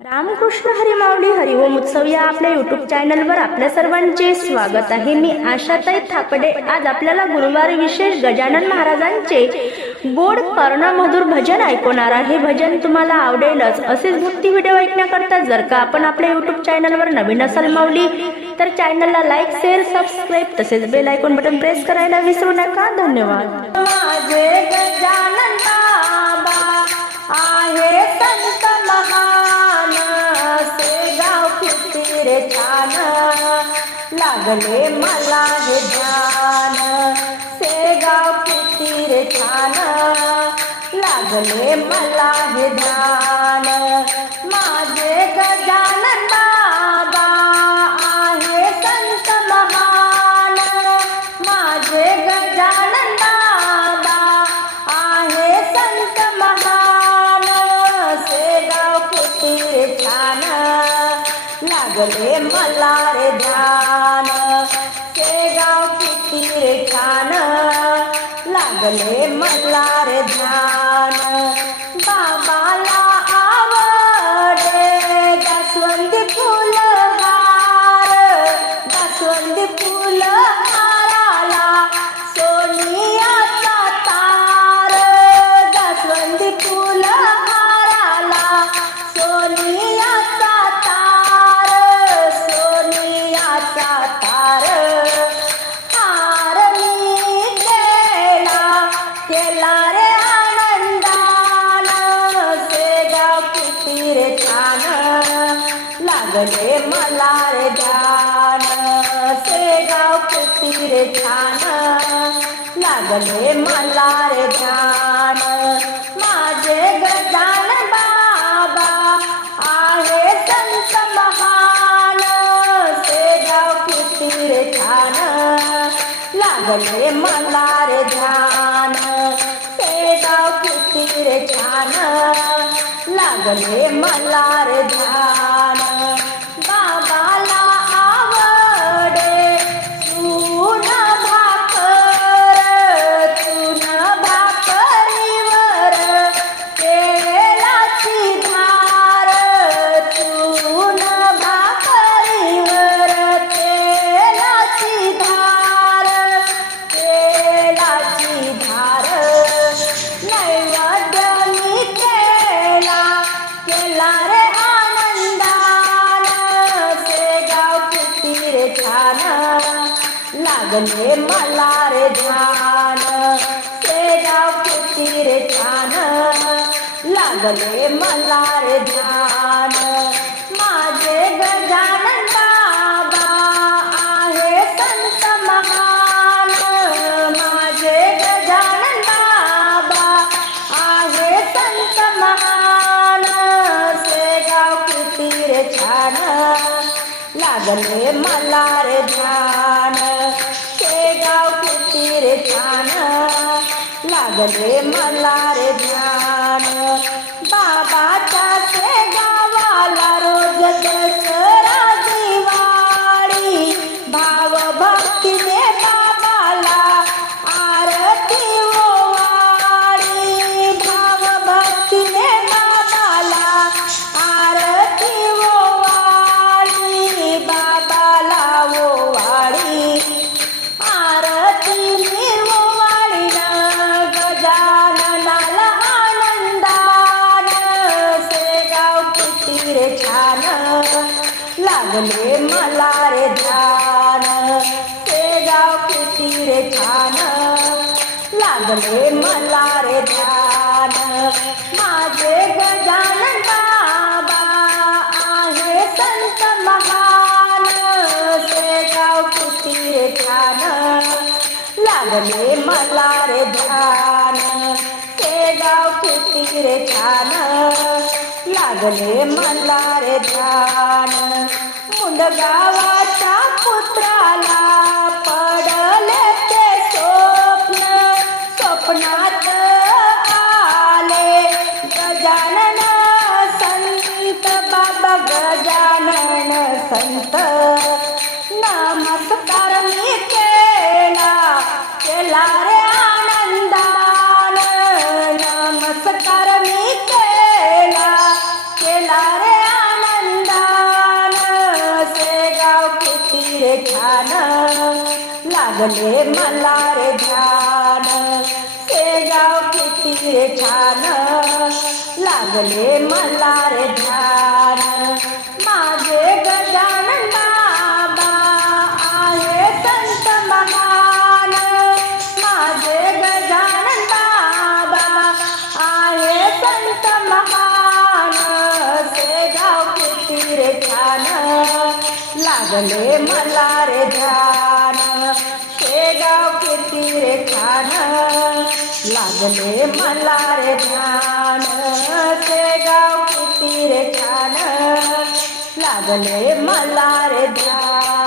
रामकृष्ण हरिमावली हरिओम उत्सव या आपल्या युट्यूब चॅनलवर आपल्या सर्वांचे स्वागत आहे. मी आशाताई थापडे. आज आपल्याला गुरुवारी विशेष गजानन महाराजांचे गोड कर्णमधुर भजन ऐकवणार आहे. हे भजन तुम्हाला आवडेलच. असेच भक्ती व्हिडिओ ऐकण्याकरता जर का आपण आपल्या युट्यूब चॅनलवर नवीन असाल मावली तर चॅनलला लाईक शेअर सबस्क्राईब तसेच बेल ऐकून बटन प्रेस करायला विसरू नका. धन्यवाद. माझे गजानन बाबा आहे छान लागले मला हे ध्यान. सेगाव किती रे छान. लागले मला हे ध्यान. छान लागले मला रे ध्यान. लागले मला रे ध्यान सेगाव किती रे छान. लागले मला रे ध्यान माझे गजान बाबा आहे संत महान. सेगाव किती रे छान. लागले मला रे ध्यान सेगाव किती रे छान. लागले मला रे ध्यान लागले मला रे ध्यान सेगाव किती रे छान. लागले मला रे ध्यान लागले मला रे ध्यान. शेगाव किती रे छान. लागले मला रे ध्यान. लागले मला रे ध्यान. सेगाव किती रे छान. लागले मला रे ध्यान. माझे गजानन बाबा आहे संत महान. सेगाव किती रे छान. लागले मला रे ध्यान. सेगाव किती रे छान. लागले मला रे ध्यान. मुंडगावाच्या पुत्राला पडले ते स्वप्न. स्वप्नात आले गजानन संत बाबा गजानन संत लागले मला रे ध्यान शेगाव किती रे छान. लागले मला रे ध्यान. माझे गजानन बाबा आहे संत महान. माझे गजानन बाबा आहे संत महान. शेगाव किती रे छान. लागले मला रे ध्यान. रे छान लागले मला रे ध्यान शेगाव किती रे छान. लागले मला रे ध्यान